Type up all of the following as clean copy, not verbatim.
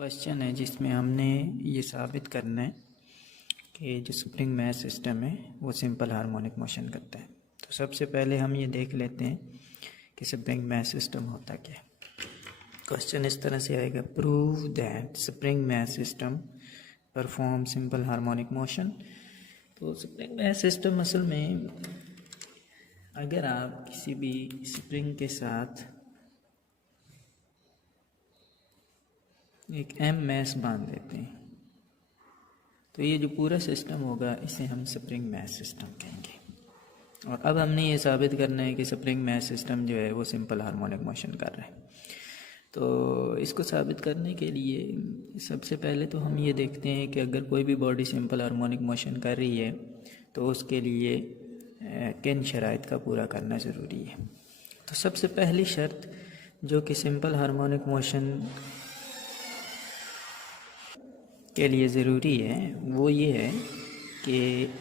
Question है जिसमें हमने ये साबित करना है कि जो स्प्रिंग मैथ सिस्टम है वो सिंपल हार्मोनिक मोशन करता है। तो सबसे पहले हम ये देख लेते हैं कि स्प्रिंग मैथ सिस्टम होता क्या है। क्वेश्चन इस तरह से आएगा, prove that spring math system perform simple harmonic motion. तो स्प्रिंग मैथ सिस्टम असल में अगर आप किसी भी स्प्रिंग के साथ एक एम मैस बांध देते हैं तो ये जो पूरा सिस्टम होगा इसे हम स्प्रिंग मैथ सिस्टम कहेंगे। और अब हमने ये साबित करना है कि स्प्रिंग मैथ सिस्टम जो है वो सिंपल हार्मोनिक मोशन कर रहा है। तो इसको साबित करने के लिए सबसे पहले तो हम ये देखते हैं कि अगर कोई भी बॉडी सिंपल हार्मोनिक मोशन कर रही है तो उसके लिए किन शराइत का पूरा करना ज़रूरी है। तो सबसे पहली शर्त जो कि सिंपल हार्मोनिक मोशन के लिए ज़रूरी है वो ये है कि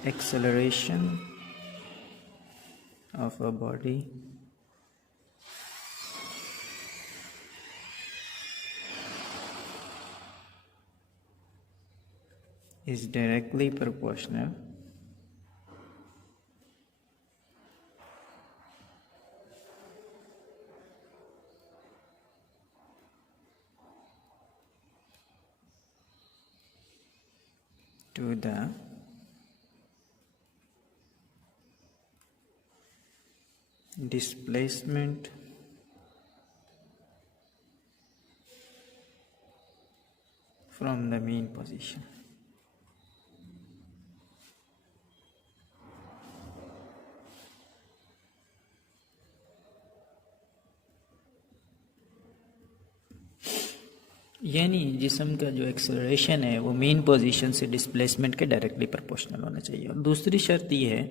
acceleration of a body is directly proportional to the displacement from the mean position। यानी जिस्म का जो एक्सेलरेशन है वो मेन पोजीशन से डिस्प्लेसमेंट के डायरेक्टली प्रोपोर्शनल होना चाहिए। और दूसरी शर्त ये है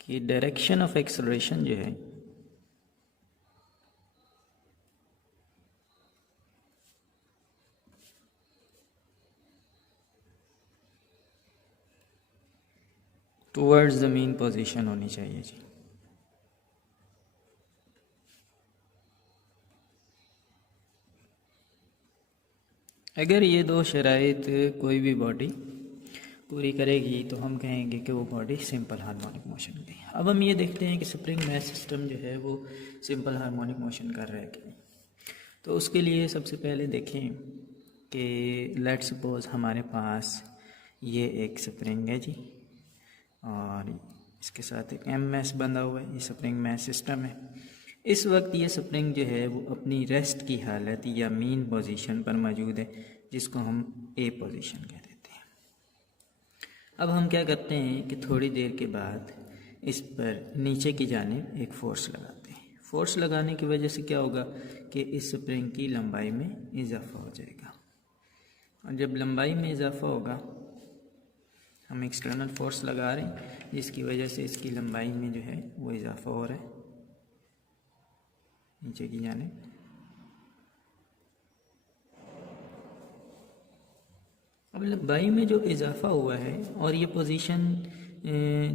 कि डायरेक्शन ऑफ एक्सेलरेशन जो है टुवर्ड्स द मीन पोजीशन होनी चाहिए जी। अगर ये दो शराइत कोई भी बॉडी पूरी करेगी तो हम कहेंगे कि वो बॉडी सिंपल हार्मोनिक मोशन की। अब हम ये देखते हैं कि स्प्रिंग मैथ सिस्टम जो है वो सिंपल हार्मोनिक मोशन कर रहा है कि नहीं। तो उसके लिए सबसे पहले देखें कि लेट सपोज हमारे पास ये एक स्प्रिंग है जी और इसके साथ एक एम मैस बंधा हुआ है। ये स्प्रिंग मैथ सिस्टम है। इस वक्त ये स्प्रिंग जो है वो अपनी रेस्ट की हालत या मीन पोजीशन पर मौजूद है जिसको हम ए पोजीशन कह देते हैं। अब हम क्या करते हैं कि थोड़ी देर के बाद इस पर नीचे की जानिब एक फोर्स लगाते हैं। फोर्स लगाने की वजह से क्या होगा कि इस स्प्रिंग की लंबाई में इजाफा हो जाएगा। और जब लंबाई में इजाफा होगा हम एक्सटर्नल फोर्स लगा रहे हैं जिसकी वजह से इसकी लंबाई में जो है वो इजाफा हो रहा है नीचे की जानिब। अब लंबाई में जो इजाफा हुआ है और ये पोजीशन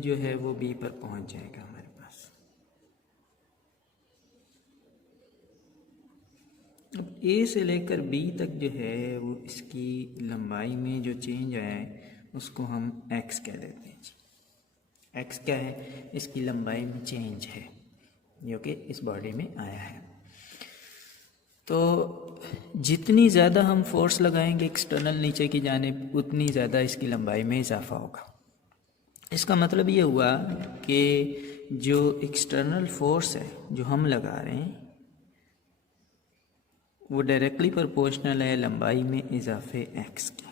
जो है वो बी पर पहुंच जाएगा हमारे पास। अब ए से लेकर बी तक जो है वो इसकी लंबाई में जो चेंज आया है उसको हम एक्स कह देते हैं जी। एक्स क्या है? इसकी लंबाई में चेंज है जो कि इस बॉडी में आया है। तो जितनी ज़्यादा हम फोर्स लगाएंगे एक्सटर्नल नीचे की जानिब उतनी ज़्यादा इसकी लंबाई में इजाफा होगा। इसका मतलब ये हुआ कि जो एक्सटर्नल फोर्स है जो हम लगा रहे हैं वो डायरेक्टली प्रोपोर्शनल है लंबाई में इजाफे एक्स की।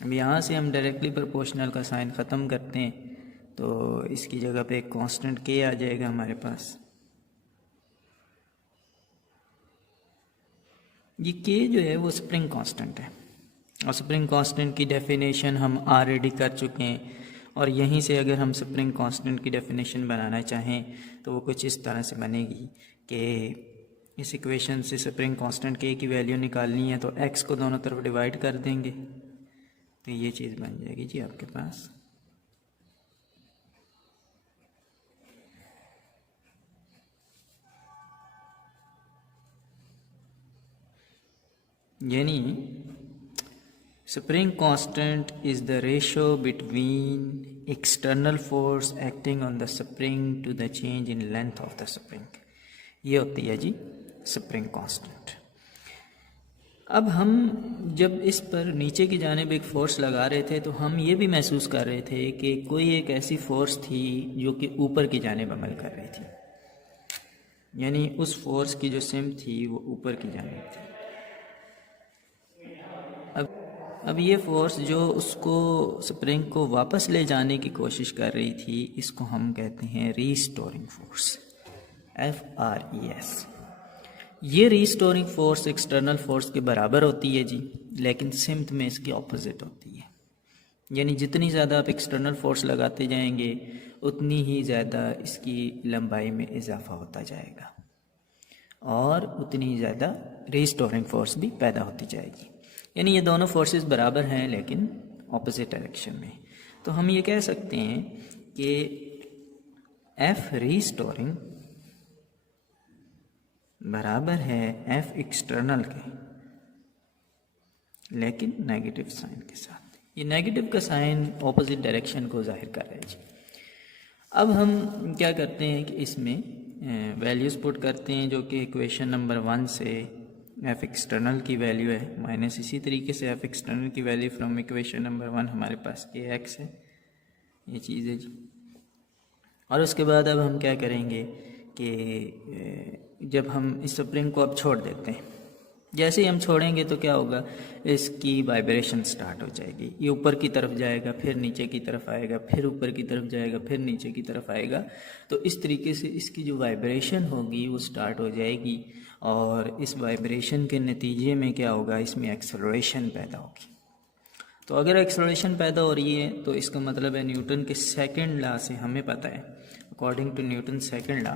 अब यहाँ से हम डायरेक्टली प्रोपोर्शनल का साइन ख़त्म करते हैं तो इसकी जगह पे एक कांस्टेंट के आ जाएगा हमारे पास। ये के जो है वो स्प्रिंग कांस्टेंट है और स्प्रिंग कांस्टेंट की डेफिनेशन हम ऑलरेडी कर चुके हैं। और यहीं से अगर हम स्प्रिंग कांस्टेंट की डेफिनेशन बनाना चाहें तो वो कुछ इस तरह से बनेगी कि इस इक्वेशन से स्प्रिंग कांस्टेंट के की वैल्यू निकालनी है तो एक्स को दोनों तरफ डिवाइड कर देंगे तो ये चीज़ बन जाएगी जी आपके पास। यानी spring constant is the ratio between external force acting on the spring to the change in length of the spring, ये होती है जी स्प्रिंग कांस्टेंट। अब हम जब इस पर नीचे की जानिब एक फ़ोर्स लगा रहे थे तो हम ये भी महसूस कर रहे थे कि कोई एक ऐसी फ़ोर्स थी जो कि ऊपर की जानिब अमल कर रही थी, यानी उस फोर्स की जो सिम थी वो ऊपर की जानिब थी। अब ये फोर्स जो उसको स्प्रिंग को वापस ले जाने की कोशिश कर रही थी, इसको हम कहते हैं रीस्टोरिंग फोर्स, FRES। ये रीस्टोरिंग फोर्स एक्सटर्नल फोर्स के बराबर होती है जी, लेकिन सिम्त में इसकी ऑपोजिट होती है। यानी जितनी ज़्यादा आप एक्सटर्नल फोर्स लगाते जाएंगे उतनी ही ज़्यादा इसकी लंबाई में इजाफा होता जाएगा और उतनी ही ज़्यादा रीस्टोरिंग फोर्स भी पैदा होती जाएगी। यानी ये दोनों फोर्सेस बराबर हैं लेकिन ऑपोजिट डायरेक्शन में। तो हम ये कह सकते हैं कि F रीस्टोरिंग बराबर है F एक्सटर्नल के, लेकिन नेगेटिव साइन के साथ। ये नेगेटिव का साइन ऑपोजिट डायरेक्शन को जाहिर कर रहा है जी। अब हम क्या करते हैं कि इसमें वैल्यूज़ पुट करते हैं जो कि इक्वेशन नंबर 1 से F एक्सटर्नल की वैल्यू है माइनस इसी तरीके से F एक्सटर्नल की वैल्यू फ्रॉम इक्वेशन नंबर 1 हमारे पास AX है, ये चीज़ है जी। और उसके बाद अब हम क्या करेंगे कि जब हम इस स्प्रिंग को अब छोड़ देते हैं, जैसे ही हम छोड़ेंगे तो क्या होगा, इसकी वाइब्रेशन स्टार्ट हो जाएगी। ये ऊपर की तरफ जाएगा, फिर नीचे की तरफ आएगा, फिर ऊपर की तरफ जाएगा, फिर नीचे की तरफ आएगा। तो इस तरीके से इसकी जो वाइब्रेशन होगी वो स्टार्ट हो जाएगी और इस वाइब्रेशन के नतीजे में क्या होगा, इसमें एक्सेलरेशन पैदा होगी। तो अगर एक्सेलरेशन पैदा हो रही है तो इसका मतलब है न्यूटन के सेकंड लॉ से हमें पता है, according to Newton second law,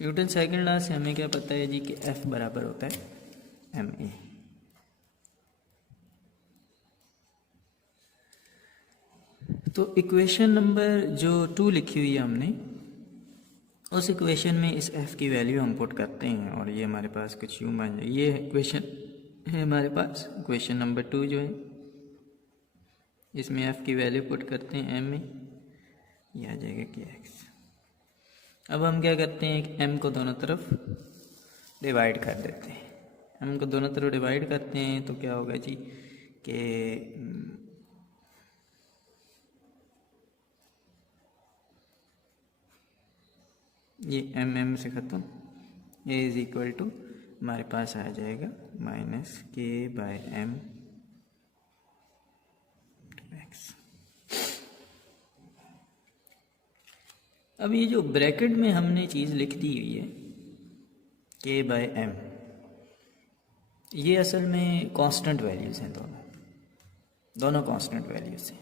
Newton second law से हमें क्या पता है जी कि F बराबर होता है ma। तो इक्वेशन नंबर जो 2 लिखी हुई है हमने, उस इक्वेशन में इस F की वैल्यू हम पुट करते हैं और ये हमारे पास कुछ यूँ बन जाए। ये इक्वेशन है हमारे पास, इक्वेशन नंबर 2 जो है, इसमें F की वैल्यू पुट करते हैं m में, ये आ जाएगा kx। अब हम क्या करते हैं कि m को दोनों तरफ डिवाइड कर देते हैं। m को दोनों तरफ डिवाइड करते हैं तो क्या होगा जी कि ये m से ख़त्म, a इज़ इक्वल टू हमारे पास आ जाएगा माइनस k/m x। अब ये जो ब्रैकेट में हमने चीज़ लिख दी हुई है k/m, ये असल में कांस्टेंट वैल्यूज़ हैं, दोनों कांस्टेंट वैल्यूज़ हैं।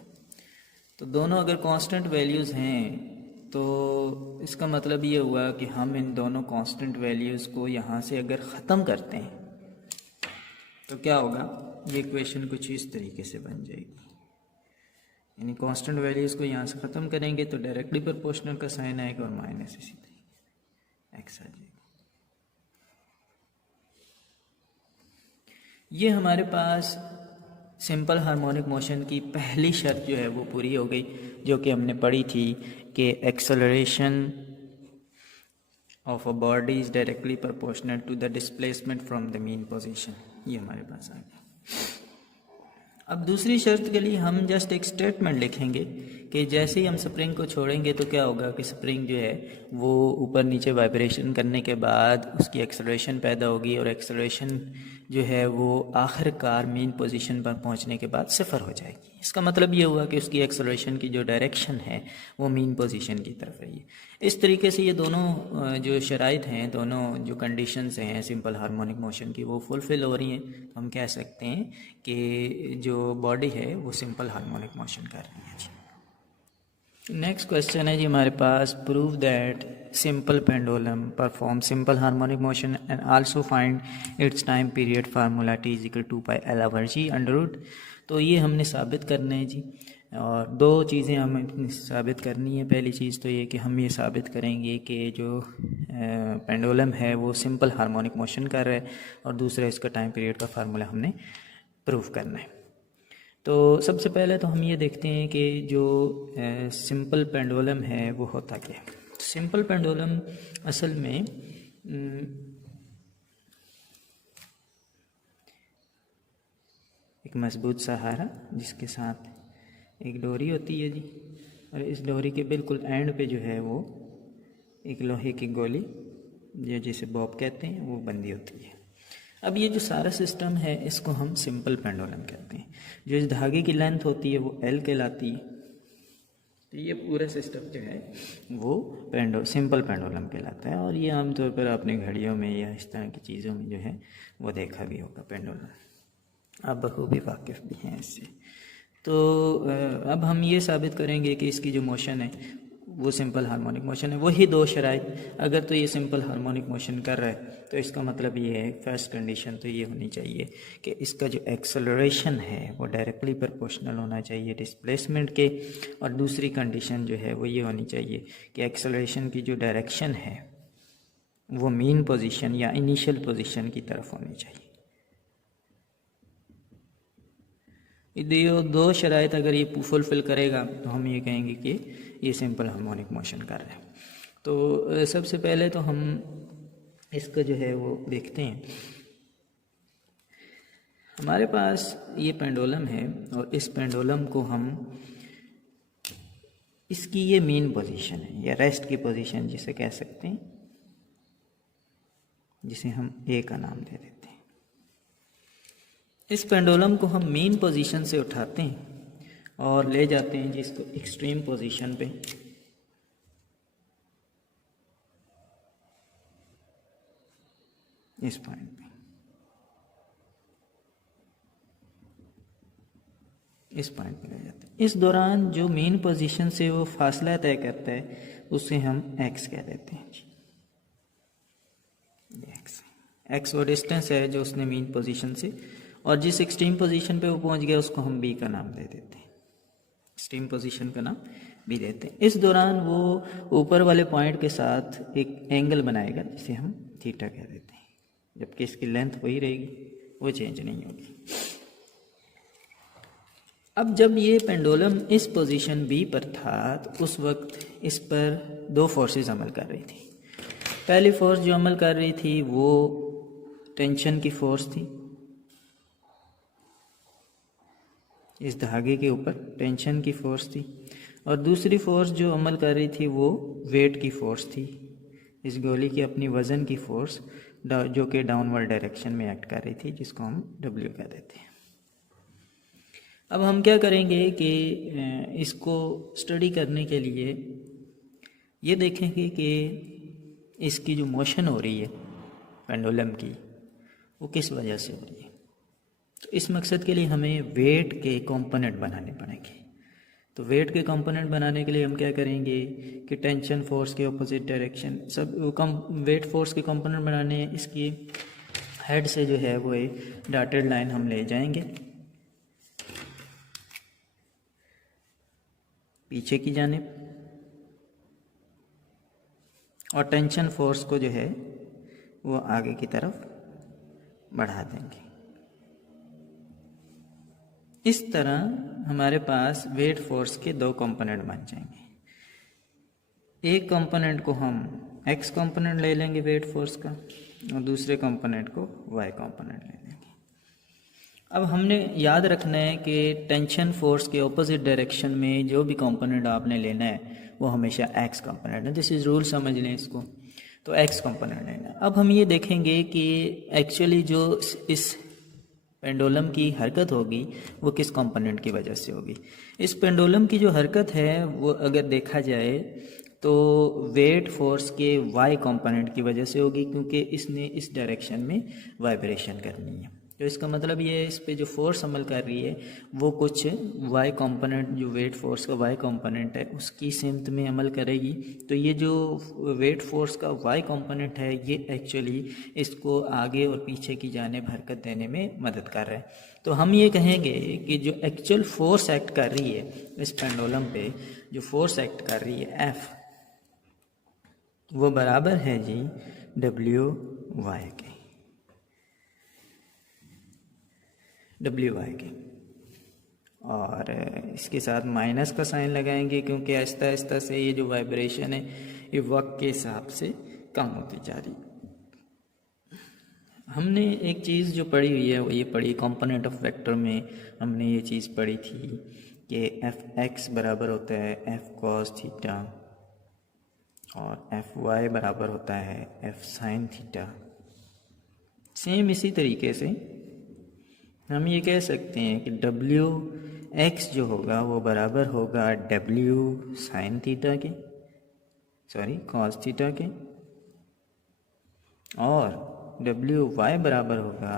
तो दोनों अगर कांस्टेंट वैल्यूज़ हैं तो इसका मतलब ये हुआ कि हम इन दोनों कांस्टेंट वैल्यूज़ को यहाँ से अगर ख़त्म करते हैं तो क्या होगा, ये इक्वेशन कुछ इस तरीके से बन जाएगी। यानी कांस्टेंट वैल्यूज़ को यहाँ से ख़त्म करेंगे तो डायरेक्टली प्रोपोर्शनल का साइन आएगा और माइनस इसी तरीके एक्स आ जाएगा। ये हमारे पास सिंपल हार्मोनिक मोशन की पहली शर्त जो है वो पूरी हो गई, जो कि हमने पढ़ी थी कि acceleration of a body is directly proportional to the displacement from the mean position. ये हमारे पास आ गया। अब दूसरी शर्त के लिए हम जस्ट एक स्टेटमेंट लिखेंगे कि जैसे ही हम स्प्रिंग को छोड़ेंगे तो क्या होगा कि स्प्रिंग जो है वो ऊपर नीचे वाइब्रेशन करने के बाद उसकी एक्सेलरेशन पैदा होगी और एक्सेलरेशन जो है वो आखिरकार मेन पोजीशन पर पहुंचने के बाद सिफर हो जाएगी। इसका मतलब ये हुआ कि उसकी एक्सेलरेशन की जो डायरेक्शन है वो मेन पोजीशन की तरफ रही है। इस तरीके से ये दोनों जो शराइत हैं, दोनों जो कंडीशंस हैं सिंपल हार्मोनिक मोशन की, वो फुलफ़िल हो रही हैं। तो हम कह सकते हैं कि जो बॉडी है वो सिंपल हार्मोनिक मोशन कर रही है जी। नेक्स्ट क्वेश्चन है जी हमारे पास, prove that simple pendulum perform simple harmonic motion and also find its time period formula T is equal to pi L over g under root. तो ये हमने साबित करना है जी, और दो चीज़ें हमें साबित करनी है। पहली चीज़ तो ये कि हम ये साबित करेंगे कि जो पेंडुलम है वो सिंपल हार्मोनिक मोशन कर रहा है, और दूसरा इसका टाइम पीरियड का फार्मूला हमने प्रूव करना है। तो सबसे पहले तो हम ये देखते हैं कि जो सिंपल पेंडुलम है वो होता क्या है। सिंपल पेंडुलम असल में एक मजबूत सहारा जिसके साथ एक डोरी होती है जी, और इस डोरी के बिल्कुल एंड पे जो है वो एक लोहे की गोली, जो जिसे बॉब कहते हैं, वो बंधी होती है। अब ये जो सारा सिस्टम है इसको हम सिंपल पेंडुलम कहते हैं। जो इस धागे की लेंथ होती है वो एल कहलाती है। तो ये पूरा सिस्टम जो है वो सिंपल पेंडुलम कहलाता है, और ये आमतौर पर आपने घड़ियों में या इस तरह की चीज़ों में जो है वो देखा भी होगा पेंडुलम, आप बखूबी वाकिफ़ भी हैं इससे। तो अब हम ये साबित करेंगे कि इसकी जो मोशन है वो सिंपल हार्मोनिक मोशन है। वही दो शराइत, अगर तो ये सिंपल हार्मोनिक मोशन कर रहा है तो इसका मतलब ये है, फर्स्ट कंडीशन तो ये होनी चाहिए कि इसका जो एक्सेलरेशन है वो डायरेक्टली प्रोपोर्शनल होना चाहिए डिस्प्लेसमेंट के, और दूसरी कंडीशन जो है वो ये होनी चाहिए कि एक्सेलरेशन की जो डायरेक्शन है वो मीन पोजीशन या इनिशियल पोजीशन की तरफ होनी चाहिए। ये दो शराइत अगर ये फुलफ़िल करेगा तो हम ये कहेंगे कि ये सिंपल हार्मोनिक मोशन कर रहा है। तो सबसे पहले तो हम इसका जो है वो देखते हैं। हमारे पास ये पेंडुलम है, और इस पेंडुलम को हम, इसकी ये मेन पोजीशन है या रेस्ट की पोजीशन जिसे कह सकते हैं, जिसे हम ए का नाम दे देते हैं। इस पेंडुलम को हम मेन पोजीशन से उठाते हैं और ले जाते हैं जिसको एक्सट्रीम पोजीशन पे, इस पॉइंट पे, इस पॉइंट पे ले जाते हैं। इस दौरान जो मेन पोजीशन से वो फासला तय करता है उसे हम एक्स कह देते हैं जी। एक्स वो डिस्टेंस है जो उसने मेन पोजीशन से, और जिस एक्सट्रीम पोजीशन पे वो पहुंच गया उसको हम बी का नाम दे देते हैं, एक्सट्रीम पोजीशन का नाम भी देते हैं। इस दौरान वो ऊपर वाले पॉइंट के साथ एक एंगल बनाएगा जिसे हम थीटा कह देते हैं, जबकि इसकी लेंथ वही रहेगी, वो चेंज नहीं होगी। अब जब ये पेंडुलम इस पोजीशन बी पर था तो उस वक्त इस पर दो फोर्सेस अमल कर रही थी। पहली फोर्स जो अमल कर रही थी वो टेंशन की फोर्स थी, इस धागे के ऊपर टेंशन की फोर्स थी, और दूसरी फोर्स जो अमल कर रही थी वो वेट की फोर्स थी, इस गोली की अपनी वज़न की फोर्स, जो कि डाउनवर्ड डायरेक्शन में एक्ट कर रही थी, जिसको हम डब्ल्यू कह देते हैं। अब हम क्या करेंगे कि इसको स्टडी करने के लिए ये देखेंगे कि इसकी जो मोशन हो रही है पेंडुलम की वो किस वजह से हो रही है। तो इस मकसद के लिए हमें वेट के कंपोनेंट बनाने पड़ेंगे। तो वेट के कंपोनेंट बनाने के लिए हम क्या करेंगे कि टेंशन फोर्स के ऑपोजिट डायरेक्शन वेट फोर्स के कंपोनेंट बनाने, इसकी हेड से जो है वो एक डॉटेड लाइन हम ले जाएंगे पीछे की जानिब, और टेंशन फोर्स को जो है वो आगे की तरफ बढ़ा देंगे। इस तरह हमारे पास वेट फोर्स के दो कंपोनेंट बन जाएंगे। एक कंपोनेंट को हम एक्स कंपोनेंट ले लेंगे वेट फोर्स का, और दूसरे कंपोनेंट को वाई कंपोनेंट ले लेंगे। अब हमने याद रखना है कि टेंशन फोर्स के ऑपोजिट डायरेक्शन में जो भी कंपोनेंट आपने लेना है वो हमेशा एक्स कंपोनेंट है। दिस इज़ रूल, समझ लें इसको। तो एक्स कंपोनेंट लेना। अब हम ये देखेंगे कि एक्चुअली जो इस पेंडुलम की हरकत होगी वो किस कंपोनेंट की वजह से होगी। इस पेंडुलम की जो हरकत है वो अगर देखा जाए तो वेट फोर्स के वाई कंपोनेंट की वजह से होगी, क्योंकि इसने इस डायरेक्शन में वाइब्रेशन करनी है। तो इसका मतलब ये है इस पे जो फोर्स अमल कर रही है वो कुछ वाई कंपोनेंट, जो वेट फोर्स का वाई कंपोनेंट है उसकी सिमत में अमल करेगी। तो ये जो वेट फोर्स का वाई कंपोनेंट है ये एक्चुअली इसको आगे और पीछे की जानिब हरकत देने में मदद कर रहा है। तो हम ये कहेंगे कि जो एक्चुअल फोर्स एक्ट कर रही है इस पेंडुलम पे, जो फोर्स एक्ट कर रही है एफ, वो बराबर है जी डब्ल्यू वाई के, डब्ल्यू वाई के। और इसके साथ माइनस का साइन लगाएंगे क्योंकि आहिस्ता आहिस्ता से ये जो वाइब्रेशन है ये वक्त के हिसाब से कम होती जा रही। हमने एक चीज़ जो पढ़ी हुई है वो ये पढ़ी, कंपोनेंट ऑफ वेक्टर में हमने ये चीज़ पढ़ी थी कि एफ एक्स बराबर होता है एफ कॉस थीटा और एफ वाई बराबर होता है एफ साइन थीटा। सेम इसी तरीके से हम ये कह सकते हैं कि डब्ल्यू एक्स जो होगा वो बराबर होगा डब्ल्यू साइन थीटा के, सॉरी कॉस थीटा के, और डब्ल्यू वाई बराबर होगा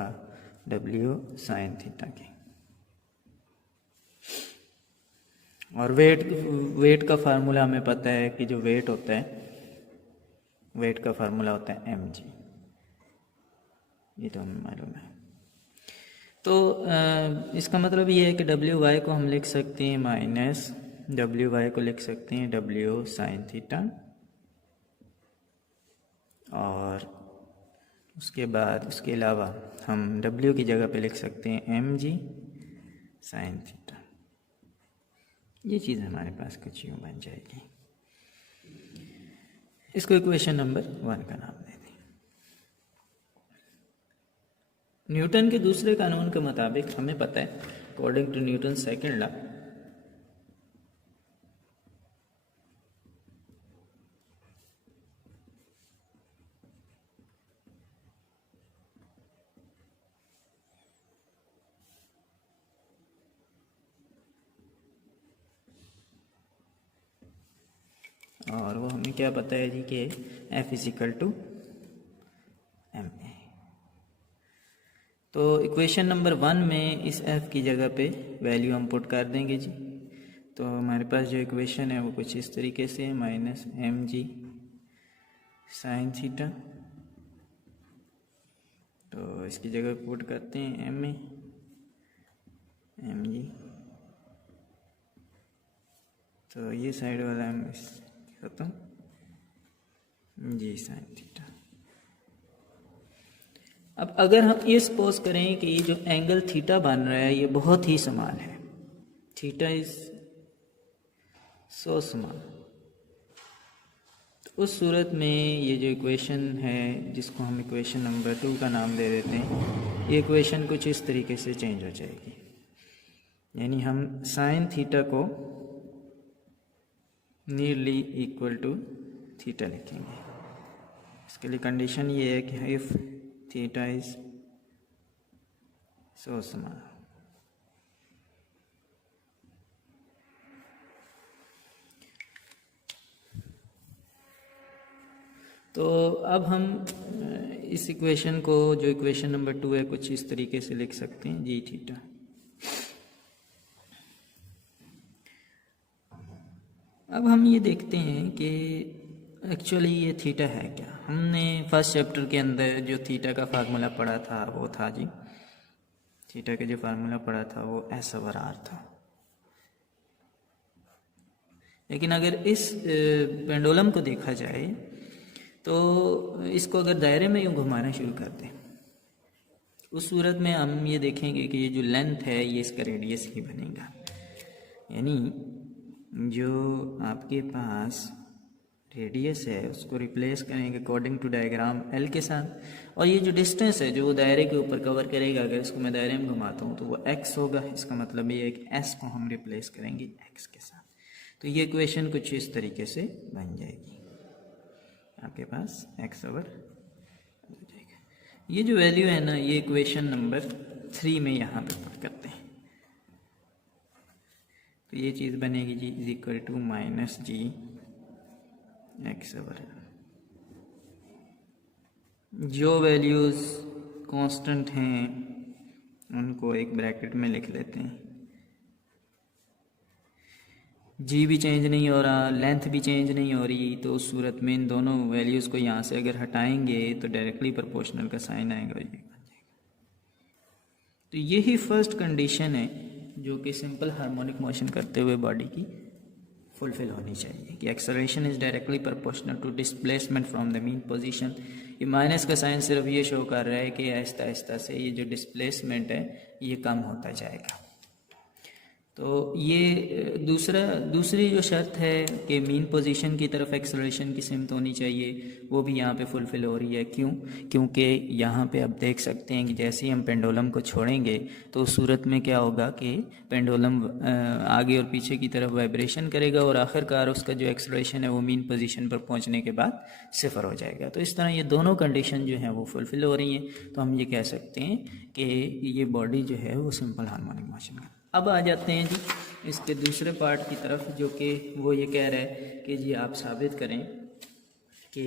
डब्ल्यू साइन थीटा के। और वेट का फार्मूला हमें पता है कि जो वेट होता है, वेट का फार्मूला होता है एम जी, ये तो हमें मालूम है। तो इसका मतलब ये है कि डब्ल्यू वाई को हम लिख सकते हैं माइनस डब्ल्यू वाई को लिख सकते हैं डब्ल्यू साइन थीटा, और उसके बाद उसके अलावा हम W की जगह पे लिख सकते हैं एम जी साइन थीटा। ये चीज़ हमारे पास कुछ यूँ बन जाएगी। इसको इक्वेशन नंबर 1 का नाम दे दें। न्यूटन के दूसरे कानून के मुताबिक हमें पता है, according to Newton second law, और वो हमें क्या पता है जी कि F is equal to m a. तो इक्वेशन नंबर 1 में इस F की जगह पे वैल्यू हम पुट कर देंगे जी। तो हमारे पास जो इक्वेशन है वो कुछ इस तरीके से है, minus m g sine theta, तो इसकी जगह पुट करते हैं एम ए एम जी, तो ये साइड वाला हम खत्म जी साइन थीटा। अब अगर हम ये सपोज करें कि ये जो एंगल थीटा बन रहा है ये बहुत ही समान है, थीटा इज सो समान, तो उस सूरत में ये जो इक्वेशन है जिसको हम इक्वेशन नंबर 2 का नाम दे देते हैं, ये इक्वेशन कुछ इस तरीके से चेंज हो जाएगी। यानी हम साइन थीटा को नियरली इक्वल टू थीटा लिखेंगे। इसके लिए कंडीशन ये है कि इफ थीटा इज सो समान, तो अब हम इस इक्वेशन को, जो इक्वेशन नंबर 2 है, कुछ इस तरीके से लिख सकते हैं जी थीटा। अब हम ये देखते हैं कि एक्चुअली ये थीटा है क्या। हमने फर्स्ट चैप्टर के अंदर जो थीटा का फार्मूला पढ़ा था वो था जी, थीटा का जो फार्मूला पढ़ा था वो एस ओवर आर था। लेकिन अगर इस पेंडुलम को देखा जाए तो इसको अगर दायरे में यूँ घुमाना शुरू कर दें, उस सूरत में हम ये देखेंगे कि ये जो लेंथ है ये इसका रेडियस ही बनेगा। यानी जो आपके पास रेडियस है उसको रिप्लेस करेंगे अकॉर्डिंग टू डायग्राम एल के साथ, और ये जो डिस्टेंस है जो वो दायरे के ऊपर कवर करेगा, अगर इसको मैं दायरे में घुमाता हूँ तो वो एक्स होगा। इसका मतलब ये है कि एस को हम रिप्लेस करेंगे एक्स के साथ। तो ये इक्वेशन कुछ इस तरीके से बन जाएगी, आपके पास एक्स ओवर हो जाएगा। ये जो वैल्यू है ना, ये इक्वेशन नंबर 3 में यहाँ पे पुट करते हैं, तो ये चीज़ बनेगी g is equal to minus g x over. जो वैल्यूज़ कांस्टेंट हैं उनको एक ब्रैकेट में लिख लेते हैं। जी भी चेंज नहीं हो रहा, लेंथ भी चेंज नहीं हो रही, तो उस सूरत में इन दोनों वैल्यूज़ को यहाँ से अगर हटाएंगे तो डायरेक्टली प्रोपोर्शनल का साइन आएगा, ये तो यही फर्स्ट कंडीशन है जो कि सिंपल हार्मोनिक मोशन करते हुए बॉडी की फुलफिल होनी चाहिए कि acceleration is directly proportional to displacement from the mean position. ये माइनस का साइन सिर्फ ये शो कर रहा है कि आहिस्ता आहिस्ता से ये जो डिस्प्लेसमेंट है ये कम होता जाएगा। तो ये दूसरी जो शर्त है कि मीन पोजीशन की तरफ एक्सेलरेशन की सिमत होनी चाहिए, वो भी यहाँ पे फुलफिल हो रही है। क्यों? क्योंकि यहाँ पे आप देख सकते हैं कि जैसे ही हम पेंडुलम को छोड़ेंगे तो उस सूरत में क्या होगा कि पेंडुलम आगे और पीछे की तरफ वाइब्रेशन करेगा और आखिरकार उसका जो एक्सेलरेशन है वो मीन पोजीशन पर पहुँचने के बाद सिफर हो जाएगा। तो इस तरह ये दोनों कंडीशन जो हैं वो फुलफिल हो रही हैं, तो हम ये कह सकते हैं कि ये बॉडी जो है वो सिंपल हार्मोनिक मोशन है। अब आ जाते हैं जी इसके दूसरे पार्ट की तरफ, जो कि वो ये कह रहा है कि जी आप साबित करें कि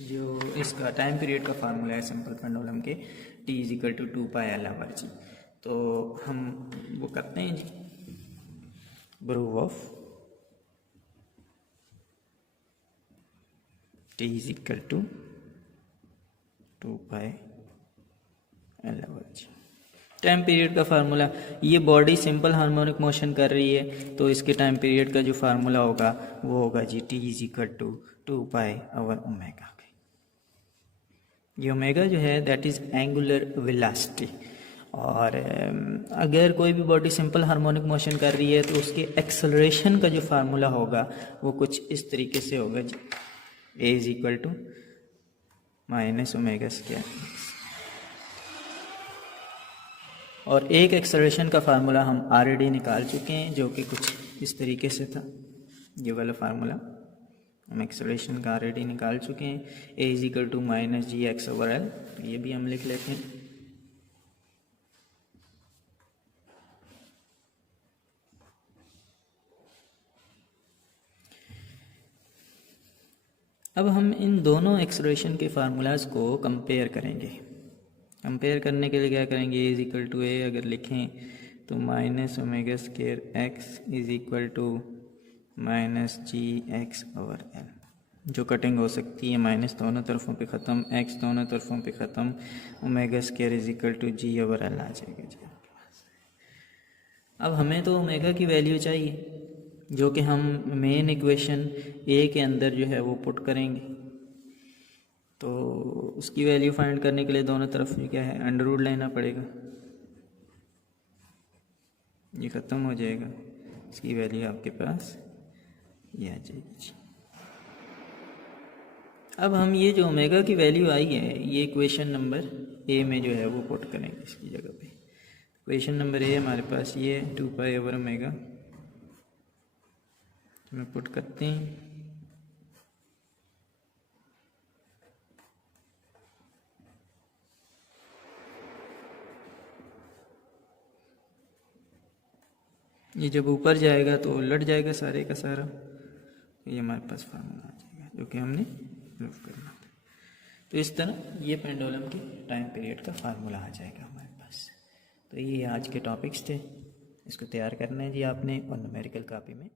जो इसका टाइम पीरियड का फार्मूला है सिंपल पेंडुलम के t = 2πL/g। तो हम वो करते हैं जी, proof of t = 2πL/g। Time period का फार्मूला, ये बॉडी सिंपल हार्मोनिक मोशन कर रही है तो इसके टाइम पीरियड का जो फार्मूला होगा वो होगा जी t = 2π/ओमेगा। ये ओमेगा जो है दैट इज़ एंगुलर वेलोसिटी। और अगर कोई भी बॉडी सिंपल हार्मोनिक मोशन कर रही है तो उसके एक्सेलरेशन का जो फार्मूला होगा वो कुछ इस तरीके से होगा जी, a = -ω²। और एक एक्सेलरेशन का फार्मूला हम ऑलरेडी निकाल चुके हैं जो कि कुछ इस तरीके से था। ये वाला फार्मूला हम एक्सेलरेशन का ऑलरेडी निकाल चुके हैं, a = -gx/L। ये भी हम लिख लेते हैं। अब हम इन दोनों एक्सेलरेशन के फार्मूलाज को कंपेयर करेंगे। कंपेयर करने के लिए क्या करेंगे, a = a अगर लिखें तो -ω² x = -gx/L। जो कटिंग हो सकती है माइनस दोनों तरफों पे ख़त्म, x दोनों तरफों पे ख़त्म, ω² = g/L आ जाएगा जी आपके पास। अब हमें तो ओमेगा की वैल्यू चाहिए जो कि हम मेन इक्वेशन a के अंदर जो है वो पुट करेंगे। तो उसकी वैल्यू फाइंड करने के लिए दोनों तरफ में क्या है, अंडर रूट लेना पड़ेगा। ये ख़त्म हो जाएगा, इसकी वैल्यू आपके पास ये आ जाएगी। अब हम ये जो ओमेगा की वैल्यू आई है ये इक्वेशन नंबर ए में जो है वो पुट करेंगे इसकी जगह पे। इक्वेशन नंबर ए हमारे पास ये 2π/ω में पुट करते हैं। ये जब ऊपर जाएगा तो उलट जाएगा सारे का सारा, तो ये हमारे पास फार्मूला आ जाएगा जो कि हमने प्रूव करना था। तो इस तरह ये पेंडुलम के टाइम पीरियड का फार्मूला आ जाएगा हमारे पास। तो ये आज के टॉपिक्स थे, इसको तैयार करना है जी आपने और न्यूमेरिकल कॉपी में